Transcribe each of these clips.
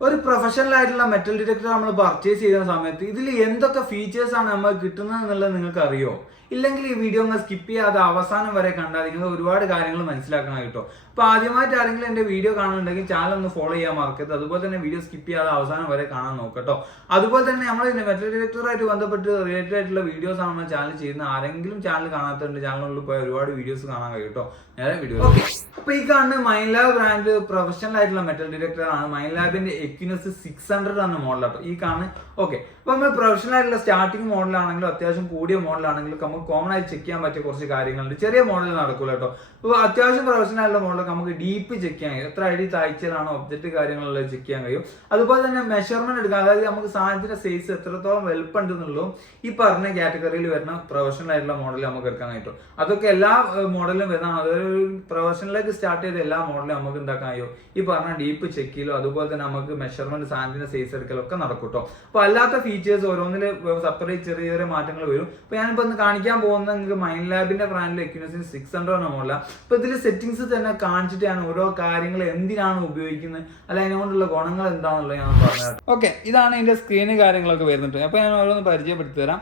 ഒരു പ്രൊഫഷണൽ ആയിട്ടുള്ള metal detector നമ്മൾ പർച്ചേസ് ചെയ്യുന്ന സമയത്ത് ഇതിൽ എന്തൊക്കെ ഫീച്ചേഴ്സ് ആണ് നമുക്ക് കിട്ടുന്നത് എന്നുള്ളത് നിങ്ങൾക്ക് അറിയോ ഇല്ലെങ്കിൽ ഈ വീഡിയോ ഒന്ന് സ്കിപ്പ് ചെയ്യാതെ അവസാനം വരെ കണ്ടാൽ നിങ്ങൾക്ക് ഒരുപാട് കാര്യങ്ങൾ മനസ്സിലാക്കണം കേട്ടോ. അപ്പൊ ആദ്യമായിട്ട് ആരെങ്കിലും എന്റെ വീഡിയോ കാണുന്നുണ്ടെങ്കിൽ ചാനൽ ഒന്ന് ഫോളോ ചെയ്യാൻ മറക്കരുത്. അതുപോലെ തന്നെ വീഡിയോ സ്കിപ്പ് ചെയ്യാതെ അവസാനം വരെ കാണാൻ നോക്കട്ടോ അതുപോലെ തന്നെ നമ്മൾ മെറ്റൽ ഡിറ്റക്ടറുമായിട്ട് ബന്ധപ്പെട്ട് റിലേറ്റഡ് ആയിട്ടുള്ള വീഡിയോസ് ആണ് നമ്മൾ ചാനൽ ചെയ്യുന്ന ആരെങ്കിലും ചാനൽ കാണാത്തതുണ്ട് ചാനലിനുള്ളിൽ പോയ ഒരുപാട് വീഡിയോസ് കാണാൻ കഴിയും കേട്ടോ. നേരെ വീഡിയോ ഓക്കെ അപ്പൊ ഈ കാണുന്ന മൈൻ ലാബ് ബ്രാൻഡ് പ്രൊഫഷണൽ ആയിട്ടുള്ള മെറ്റൽ ഡിറ്റക്ടർ ആണ്. മൈൻ ലാബിന്റെ എക്യുനസ് സിക്സ് ഹൺഡ്രഡ് എന്ന മോഡലാട്ടോ ഈ കാണുന്ന ഓക്കെ അപ്പൊ നമ്മൾ പ്രൊഫഷണൽ ആയിട്ടുള്ള സ്റ്റാർട്ടിംഗ് മോഡലാണെങ്കിലും അത്യാവശ്യം കൂടിയ മോഡലാണെങ്കിലും നമുക്ക് കോമൺ ആയിട്ട് ചെക്ക് ചെയ്യാൻ പറ്റിയ കുറച്ച് കാര്യങ്ങളുണ്ട്. ചെറിയ മോഡൽ നടക്കൂല കേട്ടോ അപ്പോൾ അത്യാവശ്യം പ്രൊഫഷണൽ ആയിട്ടുള്ള മോഡൽ നമുക്ക് ഡീപ്പ് ചെക്ക് ചെയ്യാൻ കഴിയും. എത്ര അടി തയ്ച്ചതാണോ ഒബ്ജക്റ്റ് കാര്യങ്ങളുള്ളത് ചെക്ക് ചെയ്യാൻ കഴിയും. അതുപോലെ തന്നെ മെഷർമെന്റ് എടുക്കാം അതായത് നമുക്ക് സാധനത്തിന്റെ സൈസ് എത്രത്തോളം വലുപ്പമുണ്ട് എന്നുള്ളതും ഈ പറഞ്ഞ കാറ്റഗറിയിൽ വരുന്ന പ്രൊഫഷണൽ ആയിട്ടുള്ള മോഡൽ നമുക്ക് എടുക്കാൻ കഴിയും അതൊക്കെ എല്ലാ മോഡലും വരുന്നതാണ്. അതായത് പ്രൊഫഷണലേക്ക് സ്റ്റാർട്ട് ചെയ്ത എല്ലാ മോഡലും നമുക്ക് എന്താക്കാൻ കഴിയും? ഈ പറഞ്ഞ ഡീപ്പ് ചെക്ക് ചെയ്യലോ അതുപോലെ തന്നെ നമുക്ക് മെഷർമെന്റ് സാധനത്തിന്റെ സൈസ് എടുക്കലോ ഒക്കെ നടക്കും കേട്ടോ അല്ലാത്ത ഫീച്ചേഴ്സ് ഓരോന്നിൽ സെപ്പറേറ്റ് ചെറിയ ചെറിയ മാറ്റങ്ങൾ വരും. അപ്പൊ ഞാനിപ്പോ ഒന്ന് കാണിക്കാൻ പോകുന്നത് നിങ്ങൾക്ക് മൈൻഡ് ലാബിന്റെ ബ്രാൻഡിൽ എക്യൂനസിന് സിക്സ് ഹൺഡ്രഡ് മോഡല അപ്പൊ ഇതിൽ സെറ്റിംഗ്സ് തന്നെ കാണിച്ചിട്ട് ഞാൻ ഓരോ കാര്യങ്ങൾ എന്തിനാണ് ഉപയോഗിക്കുന്നത്? അല്ല അതിനെക്കൊണ്ടുള്ള ഗുണങ്ങൾ എന്താണെന്നുള്ളത് ഞാൻ പറഞ്ഞു ഓക്കെ ഇതാണ് ഇതിന്റെ സ്ക്രീന് കാര്യങ്ങളൊക്കെ വരുന്നുണ്ട്. അപ്പൊ ഞാൻ ഓരോന്ന് പരിചയപ്പെടുത്തി തരാം.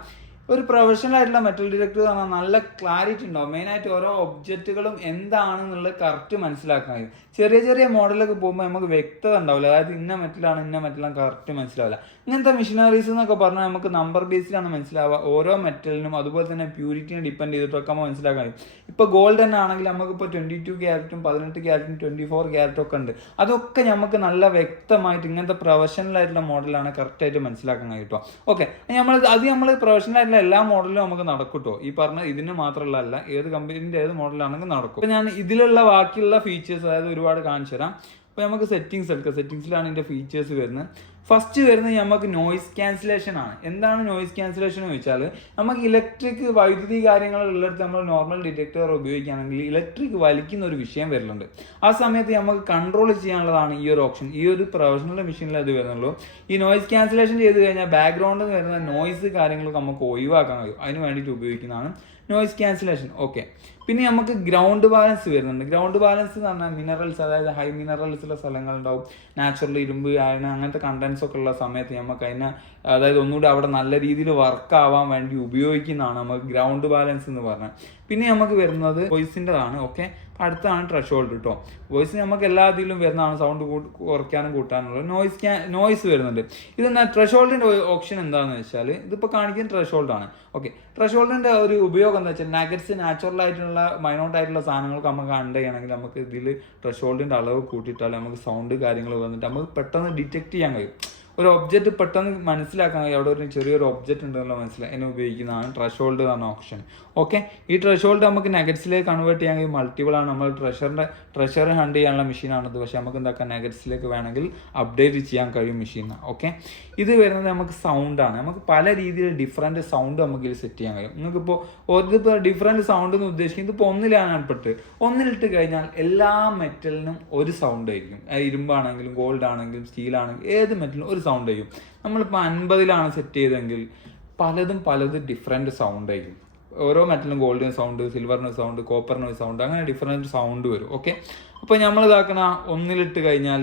ഒരു പ്രൊഫഷണൽ ആയിട്ടുള്ള മെറ്റൽ ഡിറ്റക്ടർ എന്ന് പറഞ്ഞാൽ നല്ല ക്ലാരിറ്റി ഉണ്ടാവും. മെയിനായിട്ട് ഓരോ ഒബ്ജക്റ്റുകളും എന്താണെന്നുള്ളത് കറക്റ്റ് മനസ്സിലാക്കാൻ കഴിയും. ചെറിയ ചെറിയ മോഡലൊക്കെ പോകുമ്പോൾ നമുക്ക് വ്യക്തത ഉണ്ടാവില്ല. അതായത് ഇന്ന മെറ്റലാണ് ഇന്ന മെറ്റലാണ് കറക്റ്റ് മനസ്സിലാവില്ല. ഇങ്ങനത്തെ മെഷീനറീസ് എന്നൊക്കെ പറഞ്ഞാൽ നമുക്ക് നമ്പർ ബേസിലാണ് മനസ്സിലാവുക. ഓരോ മെറ്റലിനും അതുപോലെ തന്നെ പ്യൂരിറ്റിനെ ഡിപ്പെൻഡ് ചെയ്തിട്ടൊക്കെ നമ്മൾ മനസ്സിലാക്കാൻ കഴിയും. ഇപ്പോൾ ഗോൾഡ് തന്നെ ആണെങ്കിൽ നമുക്കിപ്പോൾ ട്വന്റി ടു ക്യാരറ്റും പതിനെട്ട് ക്യാരറ്റും ട്വന്റി ഫോർ ക്യാരറ്റും ഒക്കെ ഉണ്ട്. അതൊക്കെ നമുക്ക് നല്ല വ്യക്തമായിട്ട് ഇങ്ങനത്തെ പ്രൊഫഷണൽ ആയിട്ടുള്ള മോഡലാണ് കറക്റ്റായിട്ട് മനസ്സിലാക്കാൻ കഴിയും ഓക്കെ നമ്മൾ അത് നമ്മൾ പ്രൊഫഷണൽ ആയിട്ടുള്ള എല്ലാ മോഡലും നമുക്ക് നടക്കും ഈ പറഞ്ഞ ഇതിന് മാത്രമല്ല അല്ല ഏത് കമ്പനീന്റെ ഏത് മോഡലാണെങ്കിൽ നടക്കും. അപ്പോൾ ഞാൻ ഇതിലുള്ള ബാക്കിയുള്ള ഫീച്ചേഴ്സ് അതായത് ഒരുപാട് കാണിച്ചു തരാം അപ്പോൾ നമുക്ക് സെറ്റിങ്സ് എടുക്കാം. സെറ്റിങ്സിലാണ് ഇതിന്റെ ഫീച്ചേഴ്സ് വരുന്നത്. ഫസ്റ്റ് വരുന്നത് നമുക്ക് നോയിസ് ക്യാൻസലേഷൻ ആണ്. എന്താണ് നോയിസ് ക്യാൻസലേഷൻ എന്ന് വെച്ചാൽ നമുക്ക് ഇലക്ട്രിക് വൈദ്യുതി കാര്യങ്ങളുള്ളിടത്ത് നമ്മൾ നോർമൽ ഡിറ്റക്ടർ ഉപയോഗിക്കുകയാണെങ്കിൽ ഇലക്ട്രിക് വലിക്കുന്ന ഒരു വിഷയം വരുന്നുണ്ട്. ആ സമയത്ത് നമുക്ക് കൺട്രോൾ ചെയ്യാനുള്ളതാണ് ഈ ഒരു ഓപ്ഷൻ ഈ ഒരു പ്രൊഫഷണൽ മെഷീനിൽ അത് വരുന്നുള്ളൂ. ഈ നോയിസ് ക്യാൻസലേഷൻ ചെയ്ത് കഴിഞ്ഞാൽ ബാക്ക്ഗ്രൗണ്ടിൽ വരുന്ന നോയിസ് കാര്യങ്ങളൊക്കെ നമുക്ക് ഒഴിവാക്കാൻ കഴിയും. അതിന് വേണ്ടിയിട്ട് ഉപയോഗിക്കുന്നതാണ് നോയിസ് ക്യാൻസലേഷൻ ഓക്കെ പിന്നെ നമുക്ക് ഗ്രൗണ്ട് ബാലൻസ് വരുന്നുണ്ട്. ഗ്രൗണ്ട് ബാലൻസ് എന്ന് പറഞ്ഞാൽ മിനറൽസ് അതായത് ഹൈ മിനറൽസ് ഉള്ള സ്ഥലങ്ങളുണ്ടാവും. നാച്ചുറൽ ഇരുമ്പ് അയണ് അങ്ങനത്തെ കണ്ടൻസ് ഒക്കെ ഉള്ള സമയത്ത് നമുക്ക് അതിനെ അതായത് ഒന്നുകൂടി അവിടെ നല്ല രീതിയിൽ വർക്ക് ആവാൻ വേണ്ടി ഉപയോഗിക്കുന്നതാണ് നമുക്ക് ഗ്രൗണ്ട് ബാലൻസ് എന്ന് പറഞ്ഞാൽ പിന്നെ നമുക്ക് വരുന്നത് വോയിസിന്റെതാണ് ഓക്കെ അടുത്താണ് ട്രഷോൾഡ് കേട്ടോ വോയിസ് നമുക്ക് എല്ലാ ഇതിലും വരുന്നതാണ് സൗണ്ട് കുറയ്ക്കാനും കൂട്ടാനുള്ള നോയിസ് നോയിസ് വരുന്നുണ്ട്. ഇതെന്നാ ട്രഷോൾഡിന്റെ ഓപ്ഷൻ എന്താണെന്ന് വെച്ചാൽ ഇതിപ്പോൾ കാണിക്കുന്ന ട്രഷ് ആണ് ഓക്കെ ട്രഷോൾഡിന്റെ ഒരു ഉപയോഗം എന്താ വെച്ചാൽ നഗറ്റ്സ് നാച്ചുറൽ ആയിട്ടുള്ള മൈനോട്ട് ആയിട്ടുള്ള സാധനങ്ങൾക്ക് നമുക്ക് കണ്ട് ചെയ്യണമെങ്കിൽ നമുക്ക് ഇതിൽ ട്രഷോൾഡിന്റെ അളവ് കൂട്ടിയിട്ടാൽ നമുക്ക് സൗണ്ട് കാര്യങ്ങൾ വന്നിട്ട് നമുക്ക് പെട്ടെന്ന് ഡിറ്റക്ട് ചെയ്യാൻ കഴിയും. ഒരു ഒബ്ജക്റ്റ് പെട്ടെന്ന് മനസ്സിലാക്കാൻ അവിടെ ഒരു ചെറിയൊരു ഒബ്ജക്റ്റ് ഉണ്ടെന്നുള്ള മനസ്സിലായി എന്നെ ഉപയോഗിക്കുന്നതാണ് എന്ന് പറഞ്ഞ ഓപ്ഷൻ ഓക്കെ ഈ ട്രഷോൾഡ് നമുക്ക് നെഗറ്റ്സിലേക്ക് കൺവേർട്ട് ചെയ്യാമെങ്കിൽ മൾട്ടിപ്പിൾ ആണ്. നമ്മൾ ട്രഷറിന്റെ ട്രഷർ ഹണ്ട് ചെയ്യാനുള്ള മെഷീനാണത് പക്ഷേ നമുക്ക് എന്താക്കാം? നെഗറ്റ്സിലേക്ക് വേണമെങ്കിൽ അപ്ഡേറ്റ് ചെയ്യാൻ കഴിയും മെഷീൻ ഓക്കെ ഇത് വരുന്നത് നമുക്ക് സൗണ്ടാണ് നമുക്ക് പല രീതിയിൽ ഡിഫറെന്റ് സൗണ്ട് നമുക്ക് ഇതിൽ സെറ്റ് ചെയ്യാൻ കഴിയും. നിങ്ങൾക്കിപ്പോൾ ഒരു ഡിഫറെന്റ് സൗണ്ട് എന്ന് ഉദ്ദേശിക്കുന്നത് ഇപ്പോൾ ഒന്നിലാണ് പെട്ട് ഒന്നിലിട്ട് കഴിഞ്ഞാൽ എല്ലാ മെറ്റലിനും ഒരു സൗണ്ട് ആയിരിക്കും. ഇരുമ്പാണെങ്കിലും ഗോൾഡ് ആണെങ്കിലും സ്റ്റീൽ ആണെങ്കിലും ഏത് മെറ്റലിനും ഒരു സൗണ്ട് ആയിരിക്കും നമ്മളിപ്പോൾ അൻപതിലാണ് സെറ്റ് ചെയ്തെങ്കിൽ പലതും പലതും ഡിഫറെന്റ് സൗണ്ട് ആയിരിക്കും. ഓരോ മെറ്റലിനും ഗോൾഡിന് സൗണ്ട് സിൽവറിന് സൗണ്ട് കോപ്പറിന് സൗണ്ട് അങ്ങനെ ഡിഫറെന്റ് സൗണ്ട് വരും. ഓക്കെ അപ്പോൾ നമ്മൾ ഇതാക്കണ ഒന്നിലിട്ട് കഴിഞ്ഞാൽ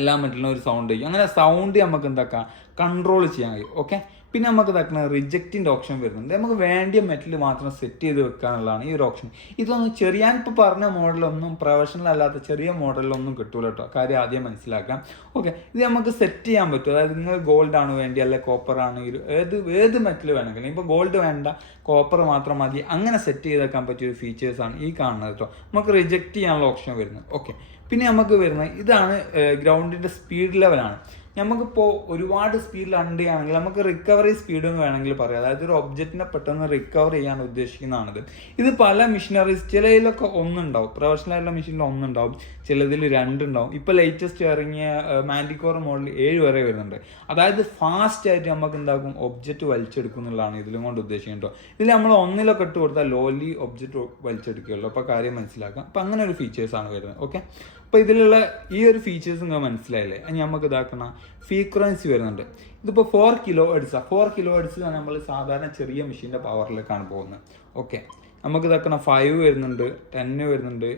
എല്ലാ മെറ്റലിനും ഒരു സൗണ്ട് ചെയ്യും അങ്ങനെ സൗണ്ട് നമുക്ക് എന്താക്കാം? കൺട്രോൾ ചെയ്യാൻ കഴിയും. ഓക്കെ പിന്നെ നമുക്ക് തട്ടുന്ന റിജക്റ്റിന്റെ ഓപ്ഷൻ വരുന്നുണ്ട്. നമുക്ക് വേണ്ടിയ മെറ്റൽ മാത്രം സെറ്റ് ചെയ്ത് വെക്കാനുള്ളതാണ് ഈ ഒരു ഓപ്ഷൻ ഇതൊന്നും ചെറിയ ഇപ്പോൾ പറഞ്ഞ മോഡലൊന്നും പ്രൊഫഷണൽ അല്ലാത്ത ചെറിയ മോഡലൊന്നും കിട്ടൂല കേട്ടോ കാര്യം ആദ്യം മനസ്സിലാക്കാം. ഓക്കെ ഇത് നമുക്ക് സെറ്റ് ചെയ്യാൻ പറ്റും. അതായത് നിങ്ങൾ ഗോൾഡ് ആണ് വേണ്ടി അല്ലെ കോപ്പർ ആണ് ഏത് ഏത് മെറ്റൽ വേണമെങ്കിലും. ഇപ്പോൾ ഗോൾഡ് വേണ്ട കോപ്പർ മാത്രം മതി. അങ്ങനെ സെറ്റ് ചെയ്തേക്കാൻ പറ്റിയ ഒരു ഫീച്ചേഴ്സാണ് ഈ കാണുന്നത് കേട്ടോ നമുക്ക് റിജക്റ്റ് ചെയ്യാനുള്ള ഓപ്ഷൻ വരുന്നത് ഓക്കെ പിന്നെ നമുക്ക് വരുന്നത് ഇതാണ് ഗ്രൗണ്ടിന്റെ സ്പീഡ് ലെവലാണ് നമുക്കിപ്പോൾ ഒരുപാട് സ്പീഡിൽ അണ്ട് ചെയ്യുകയാണെങ്കിൽ നമുക്ക് റിക്കവറി സ്പീഡ് എന്ന് വേണമെങ്കിൽ പറയാം. അതായത് ഒരു ഒബ്ജക്റ്റിനെ പെട്ടെന്ന് റിക്കവർ ചെയ്യാൻ ഉദ്ദേശിക്കുന്നതാണിത്. ഇത് പല മെഷീനറീസ് ചിലതിലൊക്കെ ഒന്നുണ്ടാവും. പ്രൊഫഷണൽ ആയിട്ടുള്ള മെഷീനിൽ ഒന്നുണ്ടാവും. ചിലതിൽ രണ്ടുണ്ടാവും. ഇപ്പോൾ ലേറ്റസ്റ്റ് ഇറങ്ങിയ മാൻഡിക്കോർ മോഡൽ ഏഴ് വരെ വരുന്നുണ്ട്. അതായത് ഫാസ്റ്റ് ആയിട്ട് നമുക്ക് എന്താക്കും ഒബ്ജക്റ്റ് വലിച്ചെടുക്കും എന്നുള്ളതാണ് ഇതിലും കൊണ്ട് ഉദ്ദേശിക്കുന്നത് ഇതിൽ നമ്മൾ ഒന്നിലൊക്കെ ഇട്ട് കൊടുത്താൽ ലോലി ഒബ്ജക്റ്റ് വലിച്ചെടുക്കുകയുള്ളൂ. അപ്പോൾ കാര്യം മനസ്സിലാക്കാം. അപ്പോൾ അങ്ങനെ ഒരു ഫീച്ചേഴ്സാണ് വരുന്നത്. ഓക്കെ അപ്പോൾ ഇതിലുള്ള ഈ ഒരു ഫീച്ചേഴ്സ് നിങ്ങൾ മനസ്സിലായില്ലേ? നമുക്ക് ഇതാക്കണ ഫ്രീക്വൻസി വരുന്നുണ്ട്. ഇതിപ്പോൾ four kilohertz four kilohertz നമ്മൾ സാധാരണ ചെറിയ മെഷീന്റെ പവറിലേക്കാണ് പോകുന്നത്. ഓക്കെ നമുക്ക് ഇതാക്കണം ഫൈവ് വരുന്നുണ്ട് ടെന്ന് വരുന്നുണ്ട്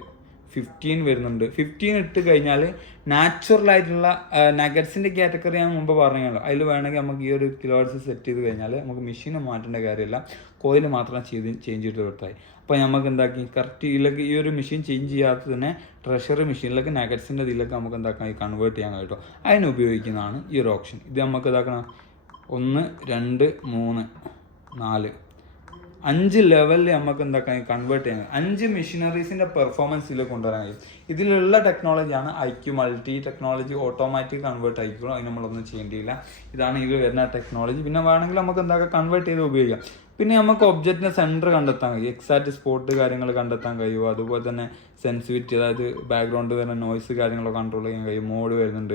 ഫിഫ്റ്റീൻ വരുന്നുണ്ട്. ഫിഫ്റ്റീൻ ഇട്ട് കഴിഞ്ഞാൽ നാച്ചുറൽ ആയിട്ടുള്ള നഗറ്റ്സിന്റെ കാറ്റഗറി ഞാൻ മുമ്പ് പറഞ്ഞല്ലോ അതിൽ വേണമെങ്കിൽ നമുക്ക് ഈ ഒരു കിലോഹെർട്സ് സെറ്റ് ചെയ്ത് കഴിഞ്ഞാൽ നമുക്ക് മെഷീൻ മാറ്റേണ്ട കാര്യമില്ല. കോയിൽ മാത്രം ചെയ്ത് ചേഞ്ച് ചെയ്ത് കൊടുത്തായി അപ്പോൾ നമുക്ക് എന്താക്കി? കറക്റ്റ് ഇതിലേക്ക് ഈ ഒരു മെഷീൻ ചേഞ്ച് ചെയ്യാത്ത തന്നെ ട്രഷറി മെഷീനിലേക്ക് നഗറ്റ്സിന്റെ ഇതിലേക്ക് നമുക്ക് എന്താക്കാം? കൺവേർട്ട് ചെയ്യാൻ കഴിയും അതിന് ഉപയോഗിക്കുന്നതാണ് ഈ ഒരു ഓപ്ഷൻ ഇത് നമുക്ക് ഇതാക്കണം ഒന്ന് രണ്ട് മൂന്ന് നാല്. അഞ്ച് ലെവലിൽ നമുക്ക് എന്താക്കാൻ കൺവേർട്ട് ചെയ്യാൻ അഞ്ച് മെഷീനറീസിന്റെ പെർഫോമൻസ് ഇതിൽ കൊണ്ടുവരാൻ കഴിയും. ഇതിലുള്ള ടെക്നോളജിയാണ് I Q multi technology automatic convert ആയിക്കോളും. അതിന് നമ്മളൊന്നും ചെയ്യേണ്ടിയില്ല. ഇതാണ് ഇതിൽ വരുന്ന ടെക്നോളജി പിന്നെ വേണമെങ്കിൽ നമുക്ക് എന്താക്കാം? കൺവേർട്ട് ചെയ്ത് ഉപയോഗിക്കാം. പിന്നെ നമുക്ക് ഒബ്ജക്റ്റിന് സെന്റർ കണ്ടെത്താൻ കഴിയും. എക്സാക്ട് സ്പോട്ട് കാര്യങ്ങൾ കണ്ടെത്താൻ കഴിയും. അതുപോലെ തന്നെ സെൻസിറ്റിവിറ്റി അതായത് ബാക്ക്ഗ്രൗണ്ട് വരുന്ന നോയ്സ് കാര്യങ്ങളൊക്കെ കൺട്രോൾ ചെയ്യാൻ കഴിയും. മോഡ് വരുന്നുണ്ട്.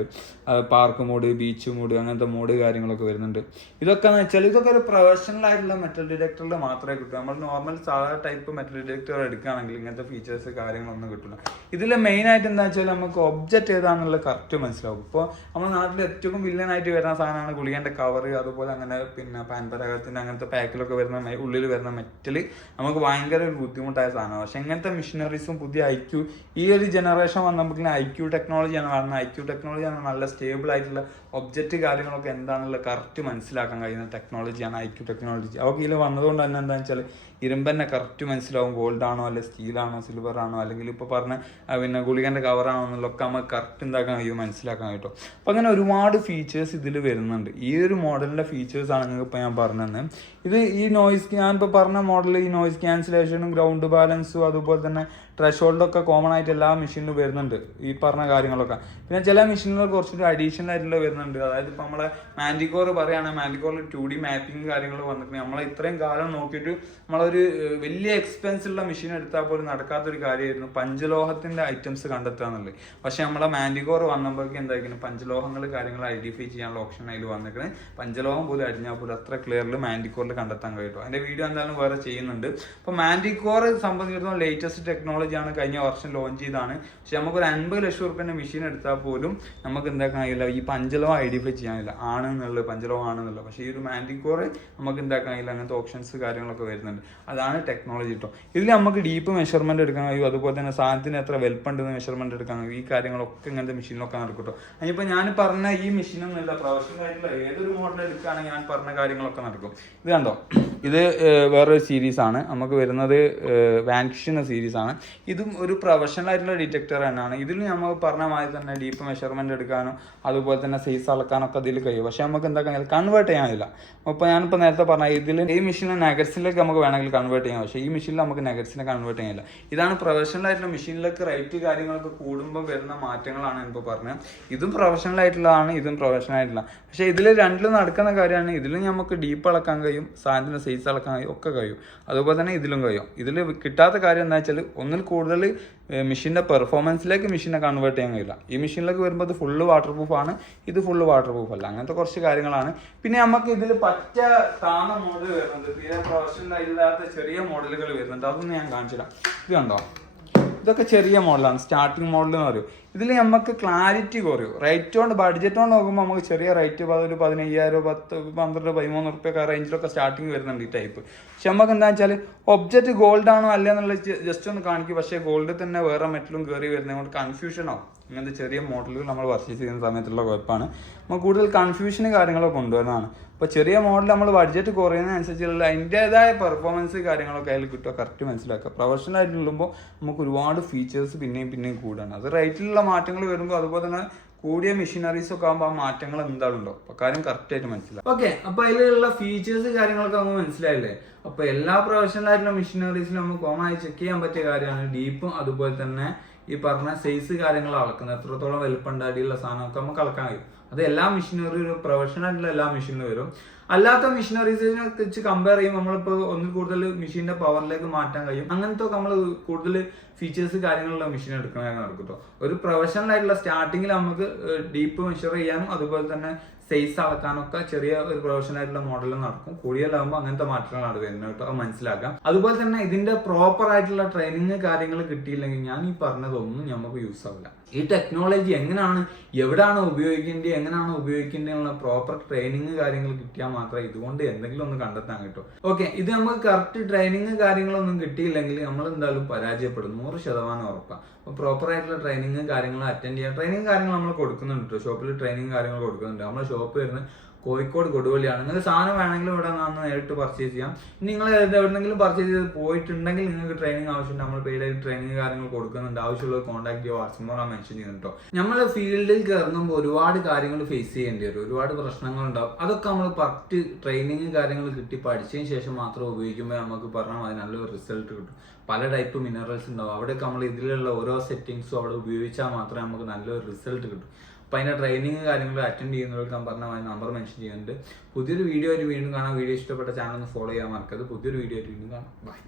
പാർക്ക് മോഡ് ബീച്ച് മോഡ് അങ്ങനത്തെ മോഡ് കാര്യങ്ങളൊക്കെ വരുന്നുണ്ട്. ഇതൊക്കെ എന്ന് വെച്ചാൽ ഇതൊക്കെ ഒരു പ്രൊഫഷണൽ ആയിട്ടുള്ള മെറ്റൽ ഡിറ്റക്ടറിൽ മാത്രമേ കിട്ടൂ. നമ്മൾ നോർമൽ സാധാ ടൈപ്പ് മെറ്റൽ ഡിറ്റക്ടർ എടുക്കുകയാണെങ്കിൽ ഇങ്ങനത്തെ ഫീച്ചേഴ്സ് കാര്യങ്ങളൊന്നും കിട്ടില്ല ഇതിൽ മെയിൻ ആയിട്ട് എന്താ വെച്ചാൽ നമുക്ക് ഒബ്ജക്റ്റ് ഏതാണെന്നുള്ള കറക്റ്റ് മനസ്സിലാവും. ഇപ്പോൾ നമ്മൾ നാട്ടിൽ ഏറ്റവും വില്ലനായിട്ട് വരുന്ന സാധനമാണ് ഗുളികന്റെ കവർ അതുപോലെ അങ്ങനെ പിന്നെ പാൻപരാഗത്തിന്റെ അങ്ങനത്തെ പാക്കിലൊക്കെ വരുന്ന മെ- ഉള്ളിൽ വരുന്ന മെറ്റൽ നമുക്ക് ഭയങ്കര ഒരു ബുദ്ധിമുട്ടായ സാധനമാണ്. പക്ഷെ ഇങ്ങനത്തെ മെഷീനറീസും പുതിയ ഐ ഐക്യു ഈ ഒരു ജനറേഷൻ വന്നപ്പോൾ ഐക്യു ടെക്നോളജിയാണ് കാണുന്നത് ഐക്യു ടെക്നോളജിയാണ് നല്ല സ്റ്റേബിൾ ആയിട്ടുള്ള ഒബ്ജക്റ്റ് കാര്യങ്ങളൊക്കെ എന്താണെന്നുള്ള കറക്റ്റ് മനസ്സിലാക്കാൻ കഴിയുന്ന ടെക്നോളജിയാണ് ഐ ഐക്യു ടെക്നോളജി അവർക്ക് ഇതിൽ വന്നതുകൊണ്ട് തന്നെ എന്താണെന്ന് വെച്ചാൽ ഇരുമ്പ് തന്നെ കറക്റ്റ് മനസ്സിലാവും. ഗോൾഡ് ആണോ അല്ലെ സ്റ്റീലാണോ സിൽവർ ആണോ അല്ലെങ്കിൽ ഇപ്പോൾ പറഞ്ഞ പിന്നെ ഗുളികന്റെ കവറാണോ എന്നുള്ളതൊക്കെ നമുക്ക് കറക്റ്റ് എന്താക്കാൻ കഴിയും മനസ്സിലാക്കാൻ കേട്ടോ അപ്പം അങ്ങനെ ഒരുപാട് ഫീച്ചേഴ്സ് ഇതിൽ വരുന്നുണ്ട്. ഈ ഒരു മോഡലിന്റെ ഫീച്ചേഴ്സാണ് നിങ്ങൾക്ക് ഇപ്പോൾ ഞാൻ പറഞ്ഞത് ഇത് ഈ നോയിസ് ഞാനിപ്പോൾ പറഞ്ഞ മോഡൽ ഈ നോയിസ് ക്യാൻസലേഷനും ഗ്രൗണ്ട് ബാലൻസും അതുപോലെ തന്നെ ത്രഷോൾഡൊക്കെ കോമൺ ആയിട്ട് എല്ലാ മെഷീനിലും വരുന്നുണ്ട്. ഈ പറഞ്ഞ കാര്യങ്ങളൊക്കെ. പിന്നെ ചില മെഷീനുകൾ കുറച്ചുകൂടി അഡീഷണൽ ആയിട്ടുള്ള വരുന്നുണ്ട്. അതായത് ഇപ്പോൾ നമ്മളെ മാൻഡിക്കോർ പറയുകയാണെങ്കിൽ മാൻഡിക്കോറിൽ ടു ഡി മാപ്പിംഗ് കാര്യങ്ങൾ വന്നിട്ട് നമ്മളെ ഇത്രയും കാലം നോക്കിയിട്ട് നമ്മളൊരു വലിയ എക്സ്പെൻസ് ഉള്ള മെഷീൻ എടുത്താൽ പോലും നടക്കാത്തൊരു കാര്യമായിരുന്നു. പഞ്ചലോഹത്തിന്റെ ഐറ്റംസ് കണ്ടെത്തുക എന്നുള്ളത്. പക്ഷേ നമ്മളെ മാൻഡിക്കോർ വന്നപ്പോഴേക്കും എന്തായിരിക്കും പഞ്ചലോഹങ്ങൾ കാര്യങ്ങൾ ഐഡന്റിഫൈ ചെയ്യാനുള്ള ഓപ്ഷൻ അതിൽ വന്നിരിക്കുന്നത് പഞ്ചലോഹം പോലും അടിഞ്ഞാൽ പോലും അത്ര ക്ലിയറിൽ മാൻഡിക്കോറിൽ കണ്ടെത്താൻ കഴിയും അതിന്റെ വീഡിയോ എന്തായാലും വേറെ ചെയ്യുന്നുണ്ട്. അപ്പോൾ മാൻഡിക്കോർ സംബന്ധിച്ചിടത്തോളം ലേറ്റസ്റ്റ് ടെക്നോളജിയാണ് കഴിഞ്ഞ വർഷം ലോഞ്ച് ചെയ്താണ് പക്ഷെ നമുക്കൊരു അൻപത് ലക്ഷം റുപ്യന്റെ മെഷീൻ എടുത്താൽ പോലും നമുക്ക് എന്താക്കാൻ കഴിയില്ല. ഈ പഞ്ചലോ ഐഡിഫൈ ചെയ്യാനില്ല ആണ് എന്നുള്ളത് പഞ്ചലോ ആണെന്നുള്ളത് പക്ഷേ ഈ ഒരു മാൻഡിക്കോർ നമുക്ക് എന്താക്കാൻ കഴിയില്ല. അങ്ങനത്തെ ഓപ്ഷൻസ് കാര്യങ്ങളൊക്കെ വരുന്നുണ്ട്. അതാണ് ടെക്നോളജി കേട്ടോ ഇതിൽ നമുക്ക് ഡീപ്പ് മെഷർമെന്റ് എടുക്കാൻ കഴിയും. അതുപോലെ തന്നെ സാധനത്തിന് എത്ര വലുപ്പമുണ്ടെന്ന് മെഷർമെന്റ് എടുക്കാൻ കഴിയും. ഈ കാര്യങ്ങളൊക്കെ ഇങ്ങനത്തെ മെഷീനിലൊക്കെ നടക്കും കേട്ടോ അതിപ്പോൾ ഞാൻ പറഞ്ഞ ഈ മെഷീനൊന്നുമില്ല പ്രൊഫഷണൽ ആയിട്ടുള്ള ഏതൊരു മോഡൽ എടുക്കുകയാണെങ്കിൽ ഞാൻ പറഞ്ഞ കാര്യങ്ങളൊക്കെ നടക്കും. ഇത് കണ്ടോ? ഇത് വേറൊരു ആണ്. നമുക്ക് വരുന്നത് വാൻക്ഷൻ എന്ന ആണ്. ഇതും ഒരു പ്രൊഫഷണൽ ആയിട്ടുള്ള ഡിറ്റക്ടർ തന്നെയാണ്. ഇതിൽ നമ്മൾ പറഞ്ഞ മാതിരി തന്നെ ഡീപ്പ് മെഷർമെന്റ് എടുക്കാനും അതുപോലെ തന്നെ സൈസ് അളക്കാനൊക്കെ ഇതിൽ കഴിയും. പക്ഷെ നമുക്ക് എന്താ കഴിഞ്ഞാൽ കൺവേർട്ട് ചെയ്യാനില്ല. അപ്പോൾ ഞാനിപ്പോൾ നേരത്തെ പറഞ്ഞ ഇതിൽ ഈ മെഷീനിൽ നെഗറ്റ്സിലേക്ക് നമുക്ക് വേണമെങ്കിൽ കൺവേർട്ട് ചെയ്യാം. പക്ഷേ ഈ മെഷീനിൽ നമുക്ക് നെഗറ്റ്സിനെ കൺവേർട്ട് ചെയ്യാനില്ല. ഇതാണ് പ്രൊഫഷണൽ ആയിട്ടുള്ള മെഷീനിലേക്ക് റേറ്റ് കാര്യങ്ങളൊക്കെ കൂടുമ്പോൾ വരുന്ന മാറ്റങ്ങളാണ് ഇപ്പോൾ പറഞ്ഞത്. ഇതും പ്രൊഫഷണൽ ആയിട്ടുള്ളതാണ് ഇതും പ്രൊഫഷണൽ ആയിട്ടുള്ള. പക്ഷേ ഇതിൽ രണ്ടിലും നടക്കുന്ന കാര്യമാണ്. ഇതിലും നമുക്ക് ഡീപ്പ് അളക്കാൻ കഴിയും സാധനത്തിന്റെ സൈസ് അളക്കാൻ ഒക്കെ കഴിയും. അതുപോലെ തന്നെ ഇതിലും കഴിയും. ഇതിൽ കിട്ടാത്ത കാര്യം എന്താ വെച്ചാൽ ഒന്നിൽ കൂടുതൽ മെഷീന്റെ പെർഫോമൻസിലേക്ക് മെഷീനെ കൺവേർട്ട് ചെയ്യാൻ കഴിയില്ല. ഈ മെഷീനിലേക്ക് വരുമ്പോൾ ഇത് ഫുള്ള് വാട്ടർ പ്രൂഫാണ് ഇത് ഫുള്ള് വാട്ടർ പ്രൂഫ് അല്ല. അങ്ങനത്തെ കുറച്ച് കാര്യങ്ങളാണ്. പിന്നെ നമുക്ക് ഇതിൽ പറ്റ താന്ന മോഡൽ വരുന്നുണ്ട്. തീരെ പ്രൊഫഷണൽ ഇല്ലാത്ത ചെറിയ മോഡലുകൾ വരുന്നുണ്ട്. അതൊന്നും ഞാൻ കാണിച്ചില്ല. ഇത് കണ്ടോ? ഇതൊക്കെ ചെറിയ മോഡലാണ്. സ്റ്റാർട്ടിങ് മോഡൽ എന്ന് പറയും. ഇതിൽ നമുക്ക് ക്ലാരിറ്റി കുറയും. റേറ്റ് കൊണ്ട് ബഡ്ജറ്റ് കൊണ്ട് നോക്കുമ്പോൾ നമുക്ക് ചെറിയ റേറ്റ് ഒരു പതിനയ്യായിരം പത്ത് പന്ത്രണ്ട് പതിമൂന്ന് റുപ്യൊക്കെ റേഞ്ചിലൊക്കെ സ്റ്റാർട്ടിങ് വരുന്നുണ്ട് ഈ ടൈപ്പ് പക്ഷെ നമുക്ക് എന്താ വെച്ചാൽ ഒബ്ജക്റ്റ് ഗോൾഡ് ആണോ അല്ല എന്നുള്ള ജസ്റ്റ് ഒന്ന് കാണിക്കും. പക്ഷേ ഗോൾഡ് തന്നെ വേറെ മെറ്റലും കയറി വരുന്നത്. കൊണ്ട് കൺഫ്യൂഷൻ ആവും. ഇങ്ങനത്തെ ചെറിയ മോഡലുകൾ നമ്മൾ പർച്ചേസ് ചെയ്യുന്ന സമയത്തുള്ള കുഴപ്പമാണ് നമുക്ക് കൂടുതൽ കൺഫ്യൂഷന് കാര്യങ്ങളൊക്കെ കൊണ്ടുവരുന്നതാണ്. അപ്പോൾ ചെറിയ മോഡൽ നമ്മൾ ബഡ്ജറ്റ് കുറയുന്നതനുസരിച്ചുള്ള അതിന്റേതായ പെർഫോമൻസ് കാര്യങ്ങളൊക്കെ അതിൽ കിട്ടുക കറക്റ്റ് മനസ്സിലാക്കുക. പ്രൊഫഷണൽ ആയിട്ട് ഉള്ളുമ്പോൾ നമുക്ക് ഒരുപാട് ഫീച്ചേഴ്സ് പിന്നെയും പിന്നെയും കൂടുകയാണ്. അത് റേറ്റിലുള്ള മാറ്റങ്ങൾ വരുമ്പോൾ അതുപോലെ തന്നെ കൂടിയ മെഷീനറീസ് ഒക്കെ ആകുമ്പോൾ ആ മാറ്റങ്ങൾ എന്താണുണ്ടോ അപ്പോൾ കാര്യം കറക്റ്റ് ആയിട്ട് മനസ്സിലാവും. ഓക്കെ അപ്പോൾ അതിലുള്ള ഫീച്ചേഴ്സ് കാര്യങ്ങളൊക്കെ നമുക്ക് മനസ്സിലായില്ലേ? അപ്പോൾ എല്ലാ പ്രൊഫഷണൽ ആയിട്ടുള്ള മെഷീനറീസിലും നമുക്ക് കോമൺ ആയി ചെക്ക് ചെയ്യാൻ പറ്റിയ കാര്യമാണ് ഡീപ്പും അതുപോലെ തന്നെ ഈ പറഞ്ഞ സൈസ് കാര്യങ്ങൾ അളക്കുന്നത്. എത്രത്തോളം വലുപ്പം അടിയുള്ള സാധനമൊക്കെ നമുക്ക് അളക്കാൻ കഴിയും. അത് എല്ലാ മെഷീനും ഒരു പ്രൊഫഷണൽ ആയിട്ടുള്ള എല്ലാ മെഷീനിലും വരും. അല്ലാത്ത മെഷീനറീസിനെ വെച്ച് കമ്പയർ ചെയ്യുമ്പോൾ നമ്മളിപ്പോൾ ഒന്നിൽ കൂടുതൽ മെഷീന്റെ പവറിലേക്ക് മാറ്റാൻ കഴിയും. അങ്ങനത്തെ നമ്മൾ കൂടുതൽ ഫീച്ചേഴ്സ് കാര്യങ്ങളുള്ള മെഷീൻ എടുക്കണമെന്ന് നടക്കും കേട്ടോ ഒരു പ്രൊഫഷണൽ ആയിട്ടുള്ള സ്റ്റാർട്ടിങ്ങിൽ നമുക്ക് ഡീപ്പ് മെഷർ ചെയ്യാനും അതുപോലെ തന്നെ സൈസ് അളക്കാനൊക്കെ ചെറിയ ഒരു പ്രൊഫഷണൽ ആയിട്ടുള്ള മോഡൽ നടക്കും. കൂടുതലാകുമ്പോൾ അങ്ങനത്തെ മാറ്റങ്ങളാണ് വരുന്നത് കേട്ടോ മനസ്സിലാക്കാം. അതുപോലെ തന്നെ ഇതിന്റെ പ്രോപ്പർ ആയിട്ടുള്ള ട്രെയിനിങ് കാര്യങ്ങൾ കിട്ടിയില്ലെങ്കിൽ ഞാൻ ഈ പറഞ്ഞതൊന്നും നമുക്ക് യൂസ് ആവില്ല ഈ ടെക്നോളജി എങ്ങനെയാണ് എവിടെയാണ് ഉപയോഗിക്കേണ്ടത് എങ്ങനെയാണ് ഉപയോഗിക്കേണ്ടത് എന്നുള്ള പ്രോപ്പർ ട്രെയിനിങ് കാര്യങ്ങൾ കിട്ടിയാൽ മാത്രമേ ഇതുകൊണ്ട് എന്തെങ്കിലും ഒന്ന് കണ്ടെത്താൻ കിട്ടും. ഓക്കെ ഇത് നമുക്ക് കറക്റ്റ് ട്രെയിനിങ് കാര്യങ്ങളൊന്നും കിട്ടിയില്ലെങ്കിൽ നമ്മൾ എന്തായാലും പരാജയപ്പെടും. നൂറ് ശതമാനം ഉറപ്പാണ് അപ്പോൾ പ്രോപ്പർ ആയിട്ടുള്ള ട്രെയിനിങ് കാര്യങ്ങൾ അറ്റൻഡ് ചെയ്യാം. ട്രെയിനിങ് കാര്യങ്ങൾ നമ്മൾ കൊടുക്കുന്നുണ്ട് ഷോപ്പിൽ ട്രെയിനിങ് കാര്യങ്ങൾ കൊടുക്കുന്നുണ്ട്. നമ്മൾ ഷോപ്പ് വരുന്നത് കോഴിക്കോട് കൊടുവള്ളിയാണ്. നിങ്ങൾക്ക് സാധനം വേണമെങ്കിൽ ഇവിടെ നിന്ന് നേരിട്ട് പർച്ചേസ് ചെയ്യാം. നിങ്ങൾ എവിടെന്നെങ്കിലും പർച്ചേസ് ചെയ്ത് പോയിട്ടുണ്ടെങ്കിൽ നിങ്ങൾക്ക് ട്രെയിനിങ് ആവശ്യമുണ്ട്. നമ്മൾ പെയ്ഡ് ട്രെയിനിങ് കാര്യങ്ങൾ കൊടുക്കുന്നുണ്ട്. ആവശ്യമുള്ള കോൺടാക്ട് ചെയ്യുക വാട്സപ്പ് നമ്പർ മെൻഷൻ ചെയ്യുന്നുണ്ടോ നമ്മൾ ഫീൽഡിൽ കയറുമ്പോൾ ഒരുപാട് കാര്യങ്ങൾ ഫേസ് ചെയ്യേണ്ടി വരും. ഒരുപാട് പ്രശ്നങ്ങൾ ഉണ്ടാവും അതൊക്കെ നമ്മൾ കറക്റ്റ് ട്രെയിനിങ് കാര്യങ്ങൾ കിട്ടി പഠിച്ചതിന് ശേഷം മാത്രം ഉപയോഗിക്കുമ്പോൾ നമുക്ക് പറഞ്ഞാൽ മതി. നല്ലൊരു റിസൾട്ട് കിട്ടും. പല ടൈപ്പ് മിനറൽസ് ഉണ്ടാവും. അവിടെയൊക്കെ നമ്മൾ ഇതിലുള്ള ഓരോ സെറ്റിങ്സും അവിടെ ഉപയോഗിച്ചാൽ മാത്രമേ നമുക്ക് നല്ലൊരു റിസൾട്ട് കിട്ടും. അപ്പം അതിന്റെ ട്രെയിനിങ് കാര്യങ്ങൾ അറ്റൻഡ് ചെയ്യുന്നവർക്ക് ഞാൻ പറഞ്ഞ നമ്പർ മെൻഷൻ ചെയ്യുന്നുണ്ട്. പുതിയൊരു വീഡിയോ ആയിട്ട് വീണ്ടും കാണാം. വീഡിയോ ഇഷ്ടപ്പെട്ട ചാനൽ ഒന്ന് ഫോളോ ചെയ്യാൻ മറക്കരുത്. പുതിയൊരു വീഡിയോ ആയിട്ട് വീണ്ടും കാണാം. ബൈ